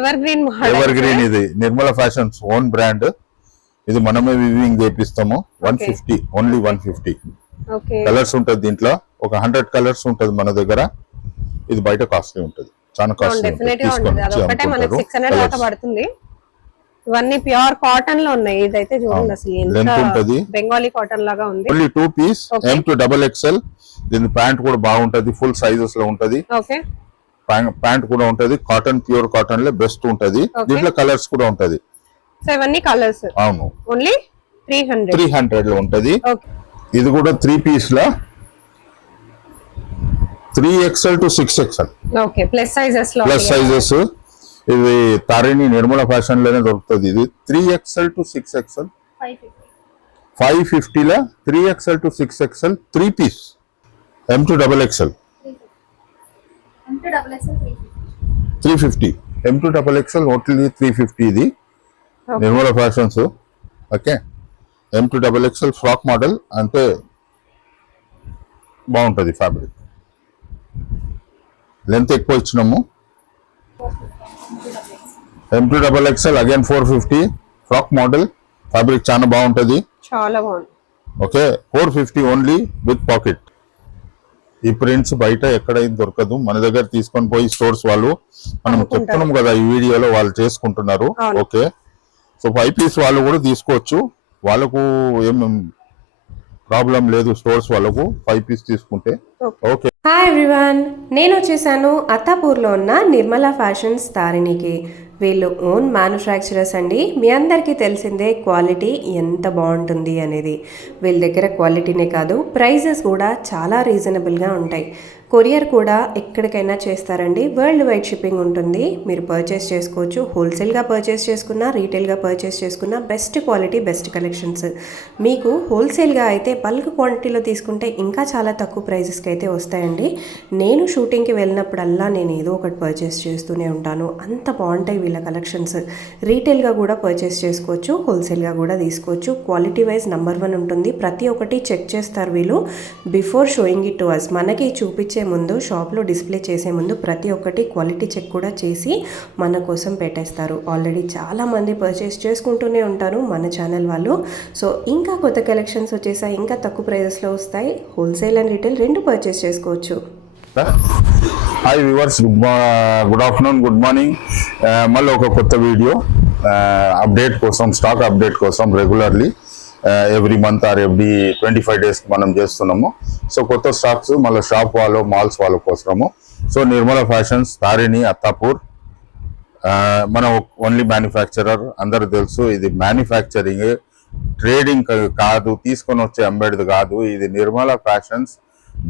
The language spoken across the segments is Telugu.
ఎవర్ గ్రీన్ ఇది నిర్మల ఫ్యాషన్స్ ఓన్ బ్రాండ్. ఇది మనమే వివింగ్ చేపిస్తాము. 150 ఓన్లీ 150 కలర్స్ ఉంటది దీంట్లో. ఒక 100 కలర్స్ ఉంటది మన దగ్గర. ఇది బయట కాస్ట్లీ ఉంటది, చాలా కాస్ట్లీ పడుతుంది. ఇవన్నీ ప్యూర్ కాటన్ లో ఉన్నాయి. ఇదైతే చూడండి అసలు బెంగాలీ కాటన్ లాగా ఉంది. Only 2 piece M2XXL. దీని ప్యాంట్ కూడా బాగుంటది, ఫుల్ సైజెస్ లో ఉంటది. ప్యాంట్ కూడా ఉంటది, కాటన్ ప్యూర్ కాటన్ లో బెస్ట్ ఉంటది. దీంట్లో కలర్స్ కూడా ఉంటది. సో ఇవన్నీ కలర్స్ అవును. ఓన్లీ 300 లో ఉంటది. ఇది కూడా 3 పీస్ లా 3XL to 6XL. Okay, plus sizes లో. ప్లస్ సైజెస్ ఇది తారిణి నిర్మల ఫ్యాషన్ లోనే దొరుకుతుంది. ఇది 3XL to 6XL 550 లా 3XL to 6XL 3 piece M2XXL 350 M2XXL only 350. ఇది Nirmala fashions. Okay, M2XXL frock model అంటే బాగుంటది. ఫ్యాబ్రిక్ లెంత్ ఎక్కువ ఇచ్చినాము. M2XXL again 450 frock model. Fabric చాలా బాగుంటది, చాలా బాగుంది. Okay, 450 only with pocket. ఈ ప్రింట్స్ బయట ఎక్కడైనా దొరకదు. మన దగ్గర తీసుకొని పోయి స్టోర్స్ వాళ్ళు మనం చెప్తున్నాం కదా ఈ వీడియోలో, వాళ్ళు చేసుకుంటున్నారు. ఓకే, సో 5 పీస్ వాళ్ళు కూడా తీసుకోవచ్చు. వాళ్ళకు ఏం ప్రాబ్లం లేదు. స్టోర్స్ వాళ్ళకు 5 పీస్ తీసుకుంటే. ఓకే, హాయ్ ఎవ్రీవన్, నేను వచ్చేసాను అత్తాపూర్లో ఉన్న నిర్మల ఫ్యాషన్స్ తారిణికి. వీళ్ళు ఓన్ మ్యానుఫ్యాక్చరర్స్ అండి. మీ అందరికీ తెలిసిందే క్వాలిటీ ఎంత బాగుంటుంది అనేది. వీళ్ళ దగ్గర క్వాలిటీనే కాదు, ప్రైజెస్ కూడా చాలా రీజనబుల్గా ఉంటాయి. కొరియర్ కూడా ఎక్కడికైనా చేస్తారండి. వరల్డ్ వైడ్ షిప్పింగ్ ఉంటుంది. మీరు పర్చేస్ చేసుకోవచ్చు. హోల్సేల్గా పర్చేస్ చేసుకున్నా, రీటైల్గా పర్చేస్ చేసుకున్నా బెస్ట్ క్వాలిటీ, బెస్ట్ కలెక్షన్స్. మీకు హోల్సేల్గా అయితే బల్క్ క్వాంటిటీలో తీసుకుంటే ఇంకా చాలా తక్కువ ప్రైజెస్కి అయితే వస్తాయండి. నేను షూటింగ్కి వెళ్ళినప్పుడల్లా నేను ఏదో ఒకటి పర్చేస్ చేస్తూనే ఉంటాను. అంత బాగుంటాయి వీళ్ళ కలెక్షన్స్. రీటైల్గా కూడా పర్చేస్ చేసుకోవచ్చు, హోల్సేల్గా కూడా తీసుకోవచ్చు. క్వాలిటీ వైజ్ నెంబర్ 1 ఉంటుంది. ప్రతి ఒక్కటి చెక్ చేస్తారు వీళ్ళు before showing it to us. మనకి చూపించే ముందు, షాప్లో డిస్ప్లే చేసే ముందు ప్రతి ఒక్కటి క్వాలిటీ చెక్ కూడా చేసి మన కోసం పెట్టేస్తారు. ఆల్రెడీ చాలామంది పర్చేస్ చేసుకుంటూనే ఉంటారు మన ఛానల్ వాళ్ళు. సో ఇంకా కొత్త కలెక్షన్స్ వచ్చేసాయి, ఇంకా తక్కువ ప్రైజెస్లో వస్తాయి. హోల్సేల్ అండ్ రీటైల్ రెండు పర్చేస్ చేసుకోవచ్చు. Hi viewers, good afternoon, good morning. మళ్ళీ ఒక కొత్త వీడియో అప్డేట్ కోసం, స్టాక్ అప్డేట్ కోసం regularly every month or every 25 days మనం చేస్తున్నాము. సో కొత్త స్టాక్స్ మళ్ళీ షాప్ వాళ్ళు, మాల్స్ వాళ్ళ కోసము. So Nirmala fashions Tarini Attapur. మనం ఓన్లీ మ్యానుఫ్యాక్చరర్, అందరు తెలుసు. ఇది మ్యానుఫ్యాక్చరింగ్, ట్రేడింగ్ కాదు, తీసుకొని వచ్చే అంబేడ్ది కాదు. ఇది Nirmala fashions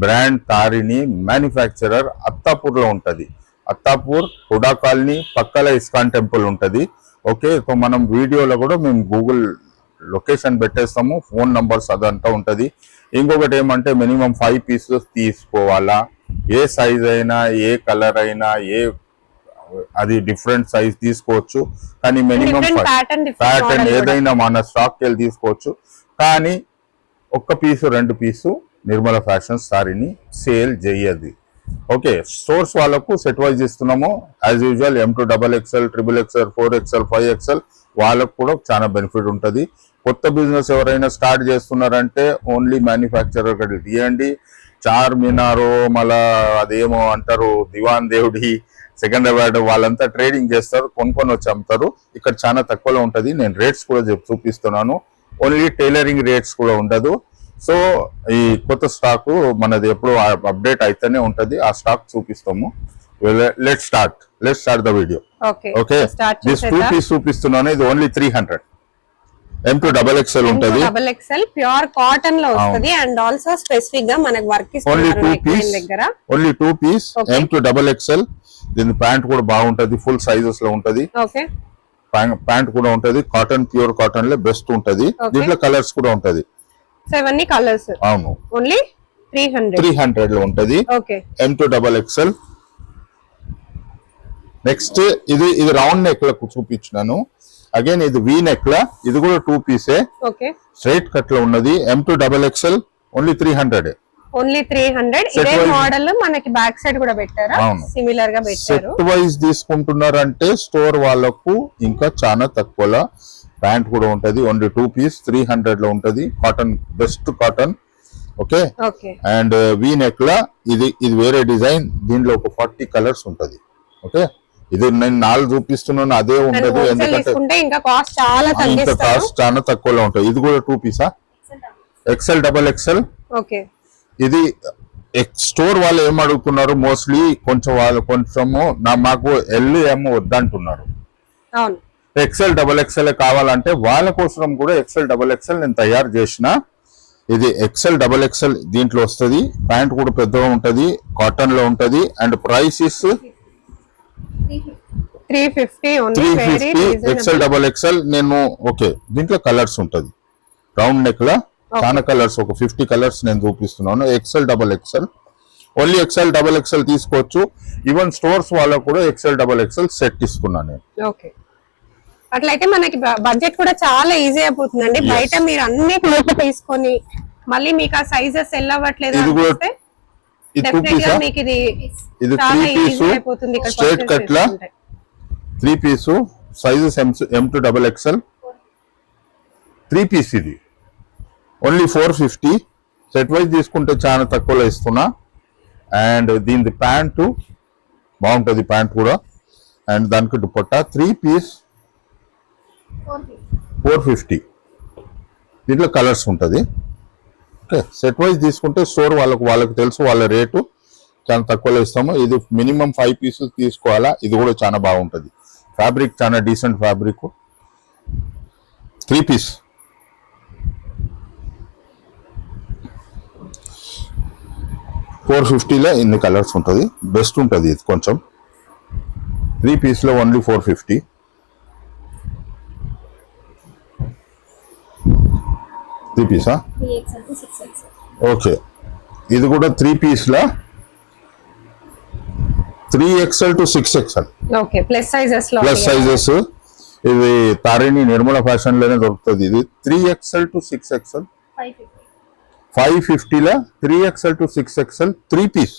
brand Tarini manufacturer అత్తాపూర్లో ఉంటుంది. అత్తాపూర్ హుడా కాలనీ పక్కల ఇస్కాన్ టెంపుల్ ఉంటుంది. ఓకే, సో మనం వీడియోలో కూడా మేము గూగుల్ లొకేషన్ పెట్టేస్తాము, ఫోన్ నంబర్స్ అదంతా ఉంటుంది. ఇంకొకటి ఏమంటే మినిమం 5 పీసెస్ తీసుకోవాలా. ఏ సైజ్ అయినా, ఏ కలర్ అయినా, అది డిఫరెంట్ సైజ్ తీసుకోవచ్చు. కానీ మినిమం ప్యాటర్న్ ఏదైనా మన స్టాక్కి వెళ్ళి తీసుకోవచ్చు. కానీ 1 పీసు 2 పీసు నిర్మల ఫ్యాషన్స్ సారీని సేల్ చేయదు. ఓకే, స్టోర్స్ వాళ్ళకు సెట్ వైజ్ ఇస్తున్నాము. As usual M2XXL, XXL, 4XL, 5XL వాళ్ళకు కూడా చాలా బెనిఫిట్ ఉంటుంది. కొత్త బిజినెస్ ఎవరైనా స్టార్ట్ చేస్తున్నారంటే ఓన్లీ మ్యానుఫ్యాక్చరర్ కట్టి తీయండి. చార్మినార్, మళ్ళా అదేమో అంటారు దివాన్ దేవుడి, సెకండ్రాబాద్ వాళ్ళంతా ట్రేడింగ్ చేస్తారు, కొనుక్కొని వచ్చి అమ్ముతారు. ఇక్కడ చాలా తక్కువలో ఉంటుంది. నేను రేట్స్ కూడా చూపిస్తున్నాను. ఓన్లీ టైలరింగ్ రేట్స్ కూడా ఉండదు. సో ఈ కొత్త స్టాక్ మనది ఎప్పుడు అప్డేట్ అయితేనే ఉంటుంది. ఆ స్టాక్ చూపిస్తాము. Let's start the video. Okay, this 2 piece చూపిస్తున్నాను. ఇది ఓన్లీ 300. M2XXL ఉంటది. XXL ప్యూర్ కాటన్ లో వస్తది. అండ్ ఆల్సో స్పెసిఫిక్ గా మనకి వర్క్ ఇస్తున్నారు దగ్గర. Only 2 piece M2XXL. దీని ప్యాంట్ కూడా బాగుంటది, ఫుల్ సైజెస్ లో ఉంటది. ఓకే, ప్యాంట్ కూడా ఉంటది, కాటన్ ప్యూర్ కాటన్ లో బెస్ట్ ఉంటది. దీంట్లో కలర్స్ కూడా ఉంటది. సో ఇవన్నీ కలర్స్. అవును, ఓన్లీ 300 లో ఉంటది. Okay, M2XXL. నెక్స్ట్ ఇది రౌండ్ నెక్ లకు చూపించినాను. అగైన్ ఇది వీ నెక్ లా, ఇది కూడా 2 పీసే. ఓకే, స్ట్రైట్ కట్ లో ఉన్నది. M2XXL only 300. ఓన్లీ 300. ఇదే మోడల్ మనకి బ్యాక్ సైడ్ కూడా పెట్టారా? సిమిలర్ గా పెట్టారు. సెట్ వైజ్ తీసుకుంటున్నారంటే స్టోర్ వాళ్ళకు ఇంకా చాలా తక్కువలో ప్యాంట్ కూడా ఉంటది. ఓన్లీ 2 పీస్ 300 లో ఉంటది. Cotton, best cotton. Okay. And V neck లా ఇది వేరే డిజైన్. దీనిలో ఒక 40 కలర్స్ ఉంటది. ఓకే. ఇది నేను 4 చూపిస్తున్నాను, అదే ఉండదు, ఎందుకంటే ఇంకా కాస్ట్ చాలా తక్కువలో ఉంటాయి. ఇది కూడా 2 పీసా? XL, double XL. ఓకే. ఇది స్టోర్ వాళ్ళు ఏం అడుగుతున్నారు మోస్ట్లీ, కొంచెము మాకు ఎల్ వద్దంటున్నారు. అవును. ఎక్సెల్, డబల్ ఎక్సెల్ కావాలంటే వాళ్ళ కోసం కూడా ఎక్సెల్, డబల్ ఎక్సెల్ నేను తయారు చేసిన. ఇది ఎక్సెల్, డబల్ ఎక్సెల్ దీంట్లో వస్తుంది. ప్యాంట్ కూడా పెద్దగా ఉంటది, కాటన్ లో ఉంటది. And price is 350. XL, double XL. నేను ఓకే, దీంట్లో కలర్స్ ఉంటది. రౌండ్ నెక్ లా చాలా కలర్స్, ఒక 50 కలర్స్ నేను చూపిస్తున్నాను. XL, double XL. Only XL, double XL తీసుకోవచ్చు. ఈవెన్ స్టోర్స్ వాళ్ళకు కూడా ఎక్సెల్, డబల్ ఎక్సెల్ సెట్ ఇస్తున్నాను నేను. ఓకే. అట్లయితే మనకి బడ్జెట్ కూడా చాలా ఈజీ అయిపోతుందండి. బయట మీరు అన్ని క్లోత్ తీసుకొని మళ్ళీ మీకు ఆ సైజెస్ సెల్ అవ్వట్లేదు అంటే డెఫినెట్గా మీకు ఇది చాలా ఈజీ అయిపోతుంది. ఇక్కడ స్ట్రైట్ కట్ లా 3 piece sizes M to double XL 3 piece. ఇది ఓన్లీ 450. సెట్ వైజ్ తీసుకుంటే చాలా తక్కువలో ఇస్తున్నా. అండ్ దీని ప్యాంటు బాగుంటది, ప్యాంట్ కూడా. అండ్ దానికి దుపట్టా 3 పీస్ 450. దీంట్లో కలర్స్ ఉంటుంది. ఓకే. సెట్ వైజ్ తీసుకుంటే స్టోర్ వాళ్ళకి తెలుసు, వాళ్ళ రేటు చాలా తక్కువలో ఇస్తాము. ఇది మినిమం 5 పీసెస్ తీసుకోవాలా. ఇది కూడా చాలా బాగుంటుంది. ఫ్యాబ్రిక్ చాలా డీసెంట్ ఫ్యాబ్రిక్. 3 పీస్ 450లో ఇన్ని కలర్స్ ఉంటుంది. బెస్ట్ ఉంటుంది ఇది కొంచెం. 3 పీస్లో ఓన్లీ 450. పీసా? ఓకే. ఇది కూడా 3 పీస్లా 3XL to 6XL. Okay. Plus sizes. ఇది తారిణి నిర్మల ఫ్యాషన్ లోనే దొరుకుతుంది. ఇది 3XL to 6XL 550లా 3XL to 6XL 3 piece.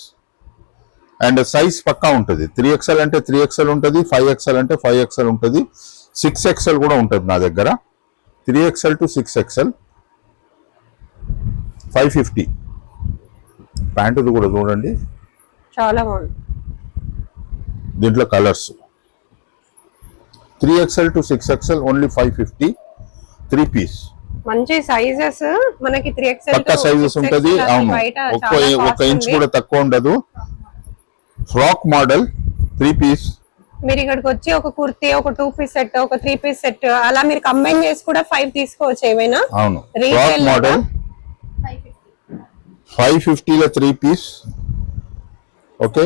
And size పక్కా ఉంటుంది. 3XL అంటే 3XL ఉంటుంది, 5XL అంటే 5XL ఉంటుంది, 6XL కూడా ఉంటుంది నా దగ్గర. 3XL to 6XL 550. ప్యాంట్ కూడా చూడండి, చాలా బాగుంది. దీంట్లో colours 3XL to 6XL only 550. 3 piece మంచి సైజెస్ మనకి 3XL పక్కా సైజెస్ ఉంటది. అవును, ఒక ఇంచ్ కూడా తక్కువ ఉండదు. Frock model 3 piece. మీరు ఇక్కడికి వచ్చి ఒక కుర్తీ, ఒక 2 పీస్ సెట్, ఒక 3 పీస్ సెట్ అలా మీరు కంబైన్ చేసి కూడా 5 తీసుకోవచ్చు ఏమైనా. అవును. ఫ్రాక్ మోడల్ 550లో 3 పీస్. Okay.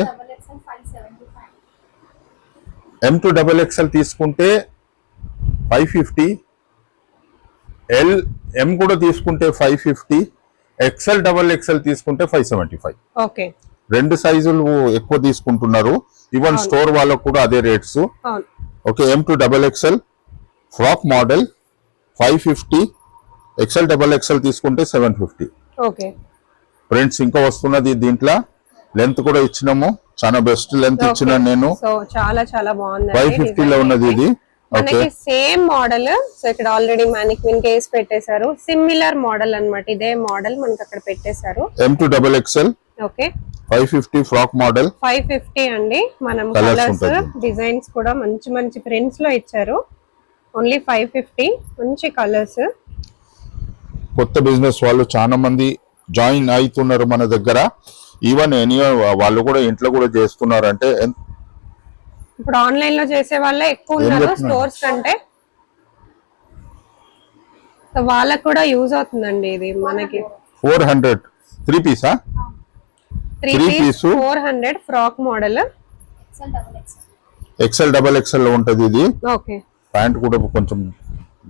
M to double XL తీసుకుంటే 550. M కూడా తీసుకుంటే 550. XL, డబల్ ఎక్సెల్ తీసుకుంటే 575. ఓకే. 2 సైజులు ఎక్కువ తీసుకుంటున్నారు. ఈవెన్ స్టోర్ వాళ్ళకు కూడా అదే rates. Okay. M to double XL frock model 550. XL, double XL తీసుకుంటే 750. ఓకే. ప్రింట్స్ ఇంకా వస్తున్నది. దీంట్లో లెంత్ కూడా ఇచ్చినాము, చాలా బెస్ట్ లెంత్ ఇచ్చిన నేను. సో చాలా చాలా బాగుంది. 550లో ఉన్నది ఇది. మనకి సేమ్ మోడల్. సో ఇక్కడ ఆల్రెడీ మానిక్విన్ కేస్ పెట్టేశారు. సిమిలర్ మోడల్ అన్నమాట. ఇదే మోడల్ మనకి అక్కడ పెట్టేశారు. M to double XL. Okay. 550 frock model 550 అండి. మనం కలర్స్ డిజైన్స్ కూడా మంచి మంచి ప్రింట్స్ లో ఇచ్చారు. ఓన్లీ 550. మంచి కలర్స్. కొత్త బిజినెస్ వాళ్ళు చాలా మంది జాయిన్ అవుతున్నారు మన దగ్గర. ఈవెన్ వాళ్ళు కూడా ఇంట్లో కూడా చేస్తున్నారు. అంటే ఇప్పుడు ఆన్లైన్ లో చేసే వాళ్ళే ఎక్కువ ఉన్నారు స్టోర్స్ కంటే. వాళ్ళకు కూడా యూజ్ అవుతుందండి ఇది. మనకి 400 3 పీసా? 3 piece 400 frock model. XL, double XL లో ఉంటది ఇది. ఓకే. ప్యాంట్ కూడా కొంచెం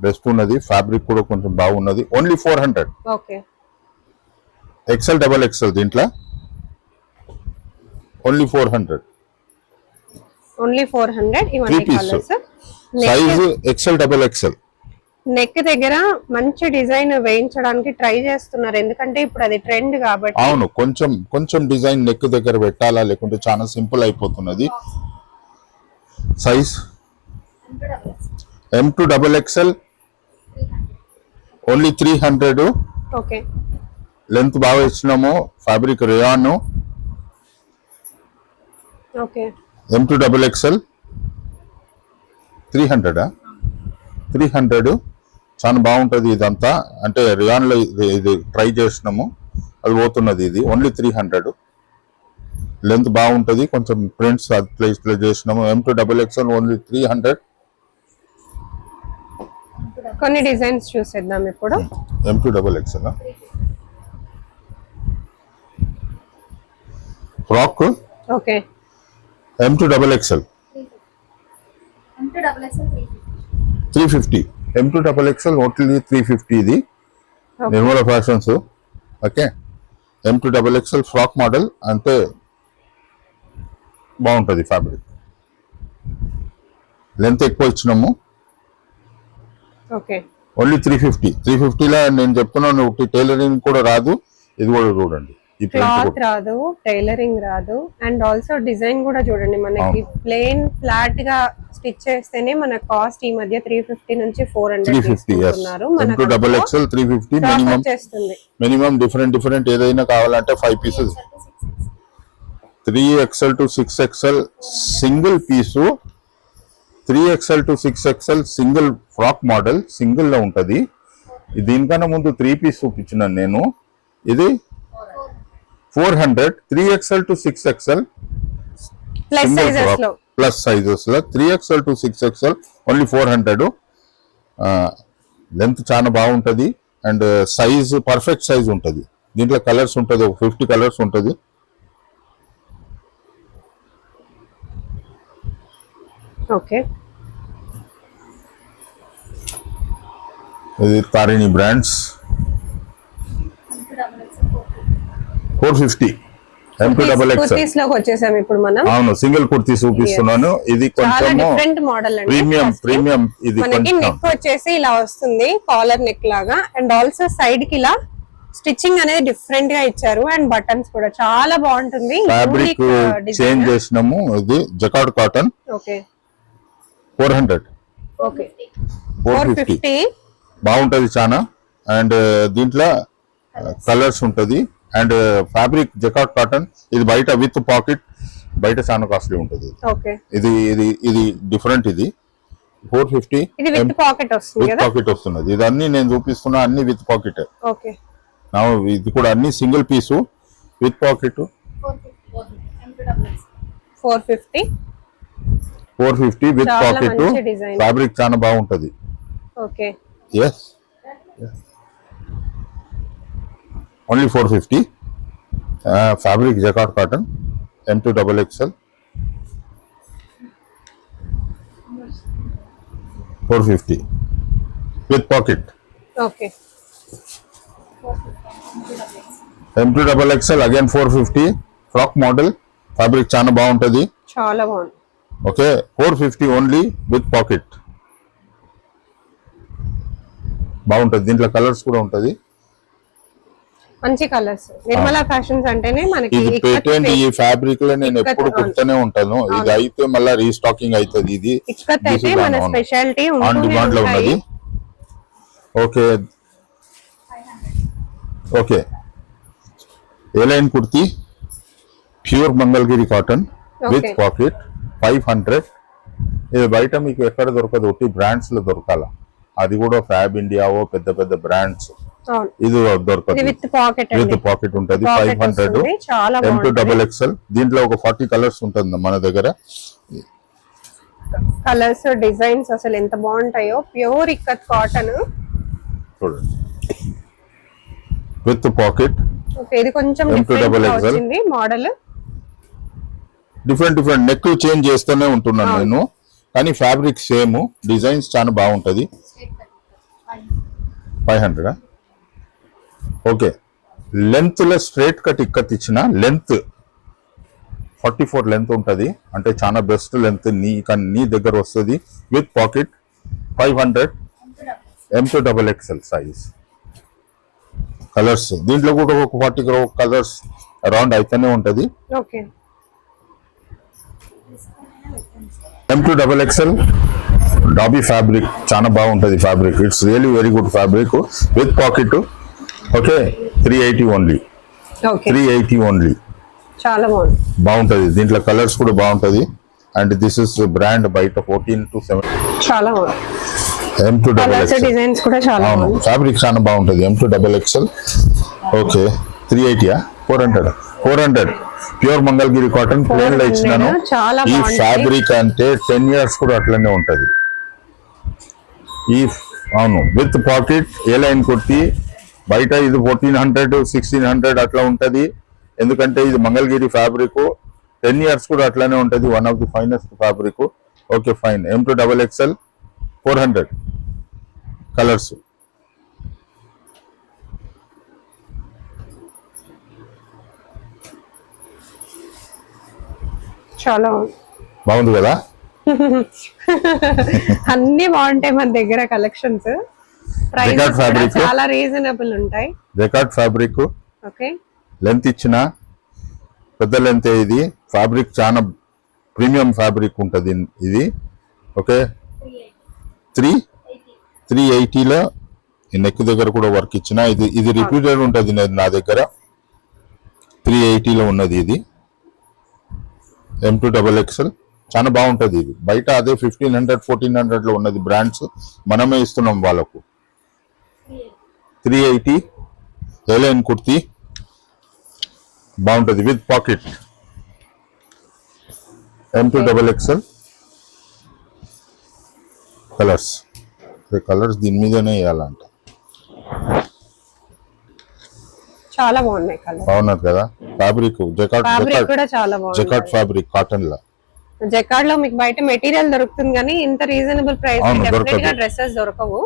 బెస్ట్ ఉన్నది, ఫ్యాబ్రిక్ కూడా కొంచెం బాగున్నది. Only 400. Okay. XL, double XL దీంట్లో ఓన్లీ 400. ఓన్లీ 400. ఇవన్నీ colours. Size XL, double XL neck దగ్గర మంచి డిజైన్ వేయించడానికి ట్రై చేస్తున్నారు, ఎందుకంటే ఇప్పుడు అది ట్రెండ్ కాబట్టి. అవును, కొంచెం కొంచెం డిజైన్ నెక్ దగ్గర పెట్టాలా, లేకుంటే చాలా సింపుల్ అయిపోతున్నది. Size M2XXL only 300. Okay, length బాగా ఇచ్చినాము, ఫ్యాబ్రిక్ రేయాన్. ఓకే, M2XXL 300 చాలా బాగుంటది. ఇదంతా అంటే రియాన్ లో ఇది ట్రై చేసినాము, అది పోతున్నది. ఇది ఓన్లీ 300. లెంత్ బాగుంటది, కొంచెం ప్రింట్స్ అట్లా చేసినాము. M2XXL only 300. కొన్ని డిజైన్స్ చూసేద్దాం ఇప్పుడు. M2XXL frock. Okay, M2XXL 350. M2XXL only 350. ఇది Nirmala fashions. Okay, M2XXL frock model అంటే బాగుంటుంది. ఫ్యాబ్రిక్ లెంత్ ఎక్కువ ఇచ్చినాము. ఓకే, ఓన్లీ 350లో నేను చెప్తున్నాను, టైలరింగ్ కూడా రాదు. ఇది కూడా చూడండి, ఈ ప్రింట్ క్లాత్ రాదు, టైలరింగ్ రాదు, అండ్ ఆల్సో డిజైన్ కూడా చూడండి. మనకి ప్లెయిన్ ఫ్లాట్ గా స్టిచ్ చేస్తేనే మన కాస్ట్ ఈ మధ్య 350 నుంచి 400 తీసుకుంటున్నారు. M2XXL 350 minimum. మినిమం డిఫరెంట్ ఏదైనా కావాలంటే 5 pieces. 3XL to 6XL single piece, 3XL to 6XL single frock model single లో ఉంటది. దీనికన్నా ముందు 3 పీస్ చూపించినాను నేను. ఇది 400. 3XL to 6XL plus sizes లో 3XL to 6XL only 400. Length చాలా బాగుంటది అండ్ సైజ్ పర్ఫెక్ట్ సైజ్ ఉంటది. దీంట్లో కలర్స్ ఉంటది, 50 కలర్స్ ఉంటది. ఓకే, ఇది తారిణి బ్రాండ్స్ 450. కుర్తీస్ లోకి వచ్చేసాం ఇప్పుడు మనం. అవును, సింగిల్ కుర్తీ చూపిస్తున్నాను. ఇది కొంచెం డిఫరెంట్ మోడల్ అండి. ప్రీమియం. ఇది మనకి నెక్ వచ్చేసి ఇలా వస్తుంది, కాలర్ నెక్ లాగా, అండ్ ఆల్సో సైడ్ కి ఇలా స్టిచ్చింగ్ అనేది డిఫరెంట్ గా ఇచ్చారు, అండ్ బటన్స్ కూడా చాలా బాగుంటుంది. ఫ్యాబ్రిక్ చేంజ్ చేసినాము. ఇది జకార్డ్ కాటన్. ఓకే, 400. ఓకే, 450 బాగుంటది చాలా. అండ్ దీంట్లో కలర్స్ ఉంటది. And fabric jacquard cotton. ఇది బయట విత్ పాకెట్, బయట చాలా కాస్ట్లీ ఉంటది. ఓకే, ఇది డిఫరెంట్. ఇది 450. ఇది విత్ పాకెట్ వస్తుంది కదా? పాకెట్ వస్తున్నది. ఇది అన్ని నేను చూపిస్తున్నా, అన్ని విత్ పాకెట్. ఓకే, ఇది కూడా అన్ని single piece with pocket. 450 with pocket. Fabric చాలా బాగుంటది. Okay, yes, only 450. Fabric jacquard cotton M2XXL 450 with pocket. Okay, M2XXL again 450 frock model. Fabric చాలా బాగుంటది, చాలా బాగుంది. Okay, 450 only with pocket. బాగుంటది. దీంట్లో కలర్స్ కూడా ఉంటది, మంచి కలర్స్. నిర్మలా ఫ్యాషన్స్ అంటేనే మనకి ఇది పేటెంట్. ఈ ఫ్యాబ్రిక్ లో నేను ఎప్పుడు కుడుతూనే ఉంటాను. ఇది అయితే మళ్ళీ రీస్టాకింగ్ అవుతుంది. ఇది ఇక్కత్ అయితే మన స్పెషాలిటీ ఆన్ డిమాండ్ లో ఉన్నది. Okay, okay, A line kurti pure Mangalagiri cotton with pocket 500. ఇది బయట మీకు ఎక్కడ దొరకదు, ఒకటి బ్రాండ్స్ లో దొరకాల. అది కూడా ఫ్యాబ్ ఇండియావో పెద్ద పెద్ద బ్రాండ్స్. ఇది దొరకదు, విత్ పాకెట్ ఉంటది. 500. M2XXL. దీంట్లో ఒక 40 కలర్స్ ఉంటుంది మన దగ్గర. కలర్స్ డిజైన్స్ అసలు ఎంత బాగుంటాయో. ప్యూర్ ఇక్కత్ కాటన్ చూడండి విత్ పాకెట్. ఇది కొంచెం వచ్చింది మోడల్. డిఫరెంట్ నెక్ చేంజ్ చేస్తూనే ఉంటున్నాను నేను, కానీ ఫ్యాబ్రిక్ సేమ్. డిజైన్స్ చాలా బాగుంటది. 500. ఓకే, లెంత్ లో స్ట్రైట్ కట్ ఇక్కత్ ఇచ్చిన లెంత్ 44 లెంత్ ఉంటది. అంటే చాలా బెస్ట్ లెంత్ నీ దగ్గర వస్తుంది. With pocket 500. M2XXL size colours. దీంట్లో కూడా ఒక 40 కలర్స్ అరౌండ్ అయితేనే ఉంటది. ఓకే. M2XXL డాబీ ఫ్యాబ్రిక్ చాలా బాగుంటది fabric. It's really very good fabric with pocket. Okay, 380 only. Okay, 380 only. చాలా బాగుంది. బాగుంటది. దీంట్లో కలర్స్ కూడా బాగుంటది. అండ్ దిస్ ఇస్ బ్రాండ్ బయట 14 to 17. చాలా బాగుంది. కలర్స్ M2XXL డిజైన్స్ కూడా చాలా అవును, బాగుంది. ఫ్యాబ్రిక్ చాలా బాగుంటది. M2XXL. Okay, 380 400 pure Mangalagiri cotton plain లో ఇచ్చినాను. చాలా ఈ బాగుంది. ఫ్యాబ్రిక్ అంటే 10 years కూడా అట్లనే ఉంటది. ఈ అవును, with pocket A line kurti. బయట ఇది 1400 1600 అట్లా ఉంటది. ఎందుకంటే ఇది మంగళగిరి ఫ్యాబ్రిక్ 10 years కూడా అట్లానే ఉంటది. One of the finest fabric. Okay fine. M2XXL 400 colours. చాలా బాగుంది కదా. అన్ని బాగుంటాయి మన దగ్గర కలెక్షన్స్. Jacquard fabric. చాలా రీజనబుల్ ఉంటాయి. Jacquard fabric. ఓకే, లెంత్ ఇచ్చిన పెద్ద లెంత్. ఇది ఫ్యాబ్రిక్ చాలా ప్రీమియం ఫ్యాబ్రిక్ ఉంటది ఇది. ఓకే, 380లో ఈ నెక్ దగ్గర కూడా వర్క్ ఇచ్చిన. ఇది రిపీటెడ్ ఉంటది నా దగ్గర. 380లో ఉన్నది ఇది. M2XXL చాలా బాగుంటది. ఇది బయట అదే 1500 1400 లో ఉన్నది బ్రాండ్స్. మనమే ఇస్తున్నాం వాళ్ళకు. 380 ఏలైన్ కుర్తి బాగుంటది with pocket. M2XXL colours. Colours దీని మీదనే వేయాలంట. చాలా బాగున్నాయి కలర్. బాగున్నది కదా ఫ్యాబ్రిక్. ఫ్యాబ్రిక్ కూడా చాలా బాగుంది. జకార్డ్ ఫ్యాబ్రిక్ కాటన్ లా. జకార్డ్ లో మీకు బయట మెటీరియల్ దొరుకుతుంది కానీ ఇంత రీజనబుల్ ప్రైస్ అవును, డెఫినెట్ గా దొరకదు. డ్రెస్సెస్ దొరకవు.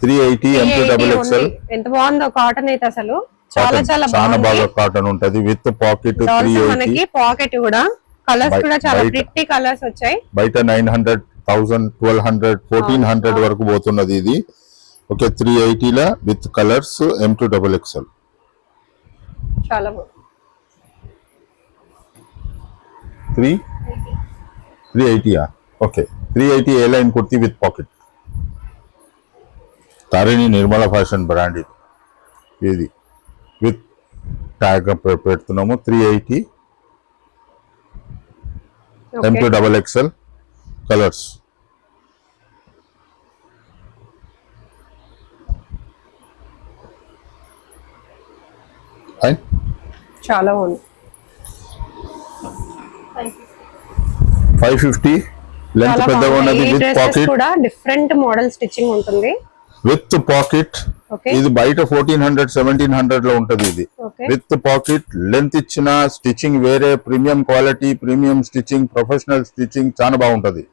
380 M2XXL. ఎంత బాగుందో కాటన్ అయితే అసలు చాలా చాలా చాలా బాగుంది. బాగా కాటన్ ఉంటది విత్ పాకెట్. ఆల్సో 380 మనకి పాకెట్ కూడా కలర్స్ కూడా చాలా బయట- ప్రిట్టి కలర్స్ వచ్చాయి. బయట 900 1000 1200 1400 వరకు పోతున్నది ఇది. Okay, 380 with colours. M2XXL చాలా బాగుంది. 380. Okay, 380 A line kurti with pocket. Tarini Nirmala fashion brand ఇది విత్ ట్యాగ్ పెడుతున్నాము. 380 Okay. M2XXL colours. చాలా బాగుంది. 550 లెంత్ చాలా పెద్దగా బాగుంది. ఉన్నది ఈ విత్ డ్రెస్సెస్ పాకెట్. కూడా డిఫరెంట్ మోడల్ స్టిచ్చింగ్ ఉంటుంది. With pocket. ఓకే, ఇది బయట 1400 1700 లో ఉంటది. ఇది ఓకే, విత్ పాకెట్. లెంత్ ఇచ్చిన స్టిచ్చింగ్ వేరే premium quality, premium stitching, professional stitching చాలా బాగుంటది.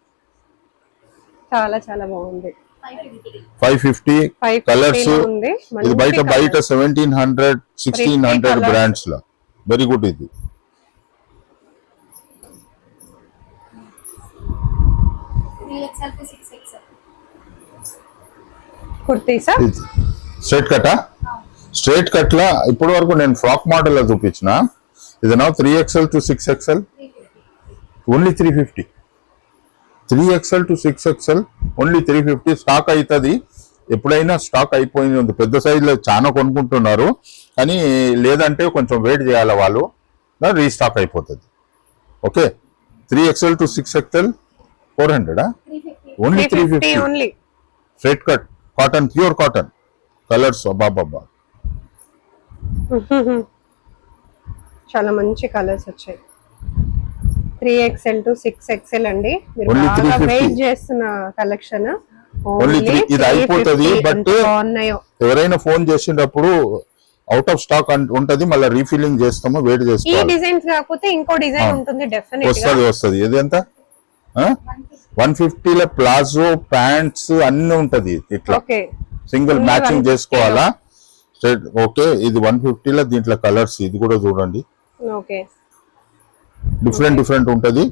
చాలా చాలా బాగుంది. 550 కలర్స్. ఉంది. ఇది బయట మంచి బయట colours. 1700 1600 colours. బ్రాండ్స్ లో వెరీ గుడ్. ఇది కుర్తీసా? Straight cut. స్ట్రైట్ కట్ లా ఇప్పటి వరకు నేను ఫ్రాక్ మోడల్ లో చూపించిన. ఇది నా 3XL to 6XL only 350. 3XL to 6XL only 350. Stock అవుతుంది ఎప్పుడైనా. స్టాక్ అయిపోయింది ఉంది. పెద్ద సైజులో చాలా కొనుక్కుంటున్నారు కానీ లేదంటే కొంచెం వెయిట్ చేయాలి వాళ్ళు. రీస్టాక్ అయిపోతుంది. Okay, 3XL to 6XL 400 only 350. Only. Straight cut cotton, pure cotton colours. అబ్బాబ్బా, చాలా మంచి కలర్స్ వచ్చాయి. 3XL to 6XL అండి. మీరు Only బాగా 350. వెయిట్ చేస్తున్న కలెక్షన్. Only ఇది అయిపోతుంది. బట్ బాగున్నాయో. ఎవరైనా ఫోన్ చేసినప్పుడు అవుట్ ఆఫ్ స్టాక్ ఉంటది. మళ్ళీ రీఫిల్లింగ్ చేస్తాము. వెయిట్ ఈ చేసుకోవాలి. డిజైన్స్ కాకపోతే ఇంకో డిజైన్ ఉంటుంది డెఫినెట్ గా. వస్తుంది. ఇది ఎంత? 150 లో ప్లాజో ప్యాంట్స్ అన్ని ఉంటది. ఇట్లా ఓకే, సింగిల్ Only మ్యాచింగ్ 150 చేసుకోవాలా. స్ట్రైట్. ఓకే, ఇది 150 లో. దీంట్లో కలర్స్ ఇది కూడా చూడండి. ఓకే. డిఫరెంట్ ఉంటది.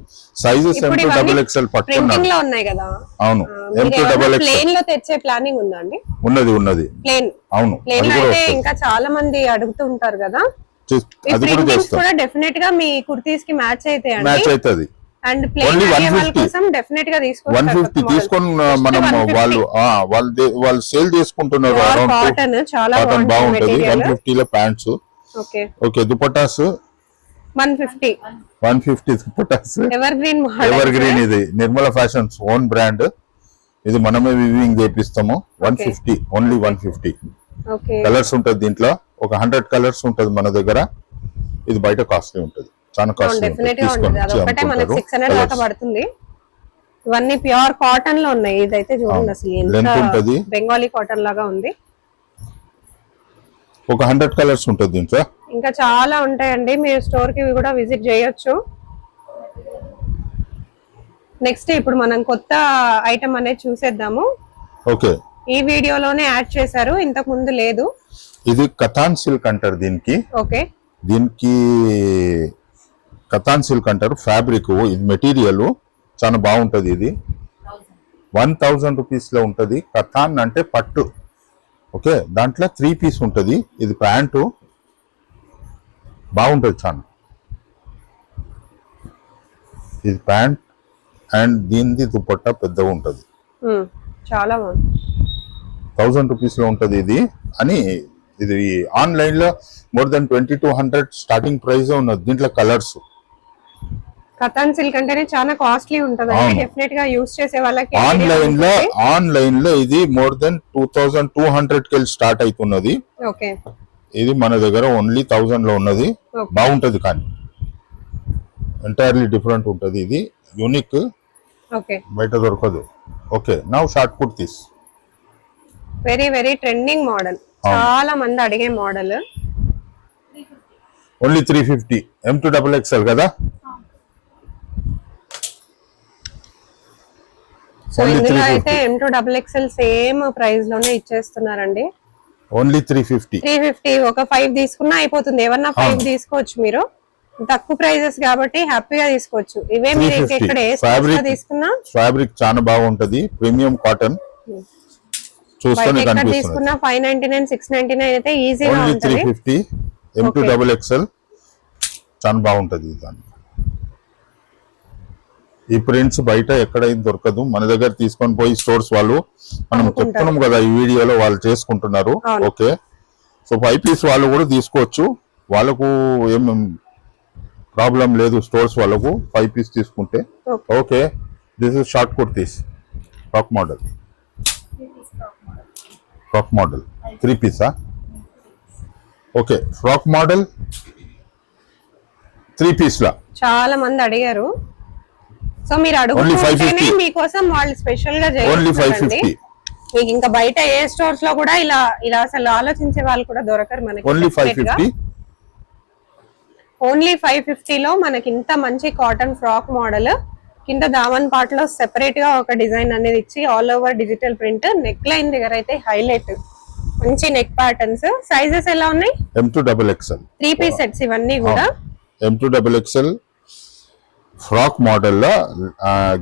సైజెస్ ఇప్పుడు M2XXL ప్రింటింగ్ పట్టుకున్నాను. లో ఉన్నాయి కదా, అవును, M2XXL ప్లేన్ లో తెచ్చే ప్లానింగ్ ఉందా అండి? ఉన్నది. ప్లేన్ అవును, ప్లేన్ అది లో కూడా అయితే వస్తుంది. ఇంకా చాలా మంది అడుగుతూ ఉంటారు కదా, అది కూడా ప్రింటింగ్స్ చేస్తాం, కూడా డెఫినెట్ గా మీ కుర్తీస్ కి మ్యాచ్ అవుతాయండి. మ్యాచ్ అవుతుంది. అండ్ ప్లేన్ ఓన్లీ అయ్యే వాళ్ళ 150 కోసం డెఫినెట్ గా 150 తీసుకొని మనం వాళ్ళు సేల్ చేసుకుంటున్నారు. అరౌండ్ కాటన్ చాలా కాటన్ బాగుంటది. మెటీరియల్. 150 లో pants. Okay okay, dupattas 150 dupattas ever green ever green. ఇది నిర్మల ఫ్యాషన్స్ ఓన్ బ్రాండ్. ఇది మనమే వివింగ్ చేపిస్తాము. 150 ఓన్లీ 150. ఓకే కలర్స్ ఉంటది దీంట్లో, ఒక 100 కలర్స్ ఉంటది మన దగ్గర. ఇది బయట కాస్ట్లీ ఉంటది, చాలా కాస్ట్లీ డెఫినెట్ గా ఉంటుంది. అదొకటే మనకి 600 దాకా పడుతుంది. ఇవన్నీ ప్యూర్ కాటన్ లో ఉన్నాయి. ఇదైతే చూడండి అసలు లెంత్ ఉంటది, ఎంత బెంగాలీ కాటన్ లాగా ఉంది. ఒక 100 కలర్స్ ఉంటది దీంట్లో. ఇంకా చాలా ఉంటాయండి, మీరు స్టోర్ కి కూడా విజిట్ చేయొచ్చు. నెక్స్ట్ ఇప్పుడు మనం కొత్త ఐటమ్ అనేది చూసేద్దాము. ఓకే, ఈ వీడియోలోనే యాడ్ చేశారు, ఇంతకు ముందు లేదు. ఇది కథాన్ సిల్క్ అంటారు దీనికి. ఓకే, దీనికి కథాన్ సిల్క్ అంటారు. ఫ్యాబ్రిక్ ఇది మెటీరియల్ చాలా బాగుంటది. ఇది 1000 రూపీస్ లో ఉంటది. కథాన్ అంటే పట్టు. ఓకే, దాంట్లో 3 పీస్ ఉంటది. ఇది ప్యాంటు బాగుంటది చాలా. ఇది ప్యాంట్ అండ్ దీనిది దుపట్టా పెద్దగా ఉంటది. చాలా బాగుంది. 1000 రూపీస్ లో ఉంటది ఇది అని. ఇది ఆన్లైన్ లో మోర్ దెన్ 2200 స్టార్టింగ్ ప్రైస్ ఉన్నది. దీంట్లో కలర్స్. కథాన్ సిల్క్ అంటేనే చాలా కాస్ట్లీ ఉంటది, డెఫినెట్ గా యూస్ చేసే వాళ్ళకి. ఆన్లైన్ లో ఇది మోర్ దెన్ 2200 కి స్టార్ట్ అవుతున్నది. ఓకే, ఇది మన దగ్గర ఓన్లీ 1000 లో ఉన్నది. బాగుంటది కానీ ఎంటైర్లీ డిఫరెంట్ ఉంటది. ఇది యూనిక్, ఓకే, బయట దొరకదు. Okay, now short kurtis. Very trending model, చాలా మంది అడిగే మోడల్. ఓన్లీ 350. M2XXL కదా. సో ఇందులో అయితే M2XXL సేమ్ ప్రైస్ లోనే ఇచ్చేస్తున్నారండి. ఓన్లీ 350. ఒక 5 తీసుకున్నా అయిపోతుంది. ఏమన్నా 5 తీసుకోవచ్చు మీరు, తక్కువ ప్రైజెస్ కాబట్టి హ్యాపీగా తీసుకోవచ్చు. ఇవే మీరు ఇక్కడ తీసుకున్నా ఫ్యాబ్రిక్ చాలా బాగుంటది. ప్రీమియం కాటన్ చూస్తూనే కనిపిస్తుంది. తీసుకున్నా 599 699 అయితే ఈజీగా ఓన్లీ ఉంటుంది. 350. M2XXL చాలా బాగుంటది. దాన్ని ఈ ప్రింట్స్ బయట ఎక్కడైనా దొరకదు. మన దగ్గర తీసుకొని పోయి స్టోర్స్ వాళ్ళు మనం చెప్తున్నాం కదా ఈ వీడియోలో, వాళ్ళు చేసుకుంటున్నారు. ఓకే, సో 5 పీస్ వాళ్ళు కూడా తీసుకోవచ్చు. వాళ్ళకు ఏం ప్రాబ్లం లేదు. స్టోర్స్ వాళ్ళకు 5 పీస్ తీసుకుంటే. Okay, this is short kurtis frock model. 3 పీసా? ఓకే, ఫ్రాక్ మోడల్ 3 పీస్ లా చాలా మంది అడిగారు. సో మీరు అడుగుతుంటేనే మీకోసం వాళ్ళు స్పెషల్ గా చేయండి. మీకు ఇంకా బయట ఏ స్టోర్స్ లో కూడా ఇలా అసలు ఆలోచించే వాళ్ళు కూడా దొరకరు మనకి. ఓన్లీ 550. ఓన్లీ 550 లో మనకి ఇంత మంచి కాటన్ ఫ్రాక్ మోడల్. కింద దామన్ పార్ట్ లో సెపరేట్ గా ఒక డిజైన్ అనేది ఇచ్చి all over digital print. Neck line దగ్గర అయితే హైలైట్ మంచి నెక్ ప్యాటర్న్స్. సైజెస్ ఎలా ఉన్నాయి? M2XXL 3 పీస్ సెట్స్ ఇవన్నీ కూడా. M2XXL ఫ్రాక్ మోడల్ లో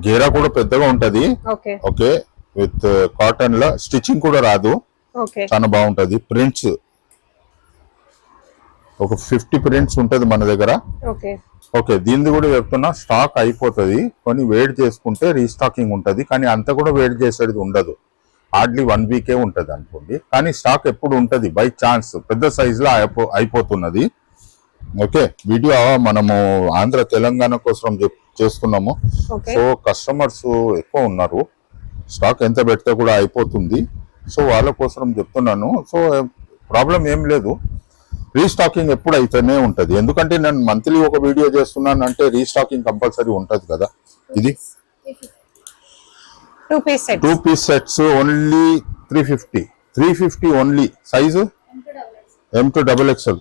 గేరా కూడా పెద్దగా ఉంటది. ఓకే, విత్ కాటన్ లో స్టిచ్చింగ్ కూడా రాదు. చాలా బాగుంటది. ప్రింట్స్ ఒక 50 ప్రింట్స్ ఉంటది మన దగ్గర. ఓకే, దీనిది కూడా చెప్తున్నా, స్టాక్ అయిపోతుంది. కొన్ని వెయిట్ చేసుకుంటే రీస్టాకింగ్ ఉంటది, కానీ అంత కూడా వెయిట్ చేసేది ఉండదు. హార్డ్లీ 1 వీకే ఉంటది అనుకోండి, కానీ స్టాక్ ఎప్పుడు ఉంటది. బై ఛాన్స్ పెద్ద సైజ్ లో అయిపోతున్నది. ఓకే, వీడియో మనము ఆంధ్ర తెలంగాణ కోసం చేస్తున్నాము. సో కస్టమర్స్ ఎక్కువ ఉన్నారు, స్టాక్ ఎంత పెడితే కూడా అయిపోతుంది. సో వాళ్ళ కోసం చెప్తున్నాను. సో ప్రాబ్లం ఏం లేదు. రీస్టాకింగ్ ఎప్పుడు అయితేనే ఉంటది. ఎందుకంటే నేను మంత్లీ ఒక వీడియో చేస్తున్నాను అంటే రీస్టాకింగ్ కంపల్సరీ ఉంటది కదా. ఇది 2 piece sets only 350 only. Size M2XXL.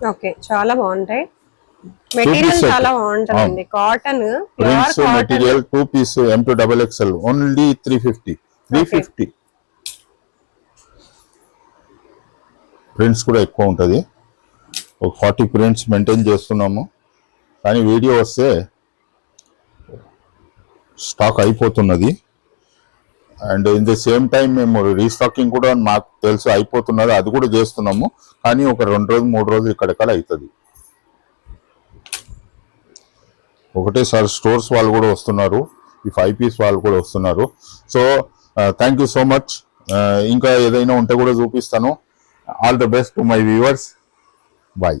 Okay, చాలా బాగుంటాయి. మెటీరియల్ చాలా బాగుంటుంది. Cotton prints material 2 piece M2XXL only 350. Prints కూడా ఎక్కువ ఉంటది. ఒక 40 ప్రింట్స్ మెయింటైన్ చేస్తున్నాము, కానీ వీడియో వస్తే స్టాక్ అయిపోతున్నది. And in the same time మేము రీస్టాకింగ్ కూడా మాకు తెలుసు అయిపోతున్నది, అది కూడా చేస్తున్నాము. కానీ ఒక 2 రోజులు 3 రోజులు ఇక్కడెక్కడ అవుతుంది. ఒకటేసారి స్టోర్స్ వాళ్ళు కూడా వస్తున్నారు, ఈ 5 పీస్ వాళ్ళు కూడా వస్తున్నారు. So thank you so much. ఇంకా ఏదైనా ఉంటే కూడా చూపిస్తాను. All the best to my viewers. Bye.